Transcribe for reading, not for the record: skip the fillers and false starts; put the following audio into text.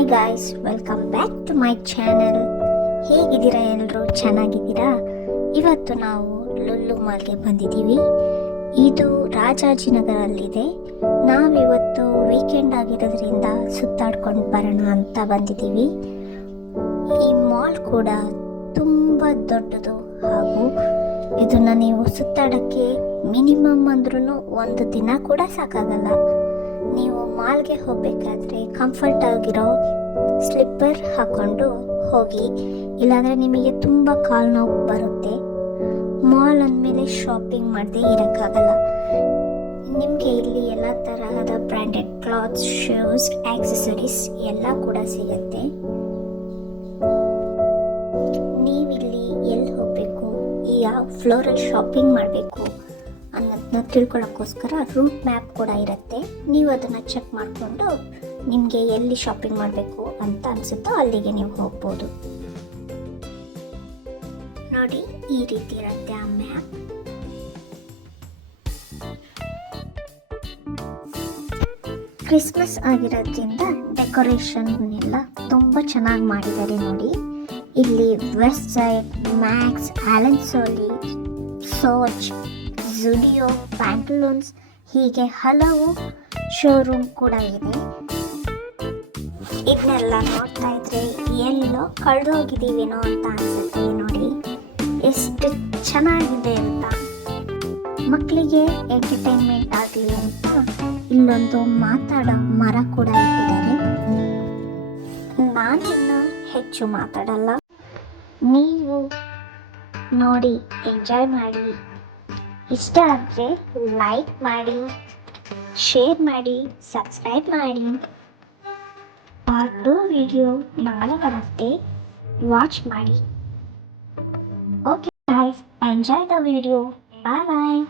Hi guys, welcome back to my channel. ಹೇಗಿದ್ದೀರಾ ಎಲ್ಲರೂ? ಚೆನ್ನಾಗಿದ್ದೀರಾ? ಇವತ್ತು ನಾವು ಲುಲ್ಲು ಮಾಲ್ಗೆ ಬಂದಿದ್ದೀವಿ. ಇದು ರಾಜಾಜಿನಗರಲ್ಲಿದೆ. ನಾವಿವತ್ತು ವೀಕೆಂಡ್ ಆಗಿರೋದ್ರಿಂದ ಸುತ್ತಾಡ್ಕೊಂಡು ಬರೋಣ ಅಂತ ಬಂದಿದ್ದೀವಿ. ಈ ಮಾಲ್ ಕೂಡ ತುಂಬ ದೊಡ್ಡದು ಹಾಗೂ ಇದನ್ನು ನೀವು ಸುತ್ತಾಡೋಕ್ಕೆ ಮಿನಿಮಮ್ ಅಂದ್ರೂ ಒಂದು ದಿನ ಕೂಡ ಸಾಕಾಗಲ್ಲ. ನೀವು ಮಾಲ್ಗೆ ಹೋಗಬೇಕಾದ್ರೆ ಕಂಫರ್ಟ್ ಆಗಿರೋ ಸ್ಲಿಪ್ಪರ್ ಹಾಕ್ಕೊಂಡು ಹೋಗಿ, ಇಲ್ಲಾಂದರೆ ನಿಮಗೆ ತುಂಬ ಕಾಲು ನೋವು ಬರುತ್ತೆ. ಮಾಲ್ ಅಂದಮೇಲೆ ಶಾಪಿಂಗ್ ಮಾಡದೆ ಇರೋಕ್ಕಾಗಲ್ಲ. ನಿಮಗೆ ಇಲ್ಲಿ ಎಲ್ಲ ತರಹದ ಬ್ರ್ಯಾಂಡೆಡ್ ಕ್ಲಾತ್ಸ್, ಶೂಸ್, ಆಕ್ಸೆಸರೀಸ್ ಎಲ್ಲ ಕೂಡ ಸಿಗುತ್ತೆ. ನೀವಿಲ್ಲಿ ಎಲ್ಲಿ ಹೋಗಬೇಕು, ಯಾವ ಫ್ಲೋರಲ್ಲಿ ಶಾಪಿಂಗ್ ಮಾಡಬೇಕು ಅನ್ನೋದನ್ನ ತಿಳ್ಕೊಳ್ಳೋಕ್ಕೋಸ್ಕರ ರೂಟ್ ಮ್ಯಾಪ್ ಕೂಡ ಇರುತ್ತೆ. ನೀವು ಅದನ್ನು ಚೆಕ್ ಮಾಡಿಕೊಂಡು ನಿಮಗೆ ಎಲ್ಲಿ ಶಾಪಿಂಗ್ ಮಾಡಬೇಕು ಅಂತ ಅನಿಸುತ್ತೋ ಅಲ್ಲಿಗೆ ನೀವು ಹೋಗ್ಬೋದು. ನೋಡಿ, ಈ ರೀತಿ ಇರುತ್ತೆ ಆ ಮ್ಯಾಪ್. ಕ್ರಿಸ್ಮಸ್ ಆಗಿರೋದ್ರಿಂದ ಡೆಕೋರೇಷನ್ ಎಲ್ಲ ತುಂಬ ಚೆನ್ನಾಗಿ ಮಾಡಿದ್ದಾರೆ. ನೋಡಿ, ಇಲ್ಲಿ Westside, Max, Allen Solly, Soch, Zudio, Pantaloons ಹೀಗೆ ಹಲವು ಶೋರೂಮ್ ಕೂಡ ಇದೆ. ಇದನ್ನೆಲ್ಲ ನೋಡ್ತಾ ಇದ್ರೆ ಎಲ್ಲೋ ಕಳೆದೋಗಿದ್ದೀವೇನೋ ಅಂತ ಅನಿಸುತ್ತೆ. ನೋಡಿ ಎಷ್ಟು ಚೆನ್ನಾಗಿದೆ ಅಂತ. ಮಕ್ಕಳಿಗೆ ಎಂಟರ್ಟೈನ್ಮೆಂಟ್ ಆಗಲಿ ಅಂತ ಇಲ್ಲೊಂದು ಮಾತಾಡೋ ಮರ ಕೂಡ ಇಟ್ಟಿದ್ದಾರೆ. ನಾನಿನ್ನು ಹೆಚ್ಚು ಮಾತಾಡಲ್ಲ, ನೀವು ನೋಡಿ ಎಂಜಾಯ್ ಮಾಡಿ. ಇಷ್ಟ ಆದರೆ ಲೈಕ್ ಮಾಡಿ, ಶೇರ್ ಮಾಡಿ, ಸಬ್ಸ್ಕ್ರೈಬ್ ಮಾಡಿ. ಪಾರ್ಟ್ 2 ವಿಡಿಯೋ ನಾಳೆ ಬರುತ್ತೆ, ವಾಚ್ ಮಾಡಿ. Okay guys, enjoy the video. Bye bye.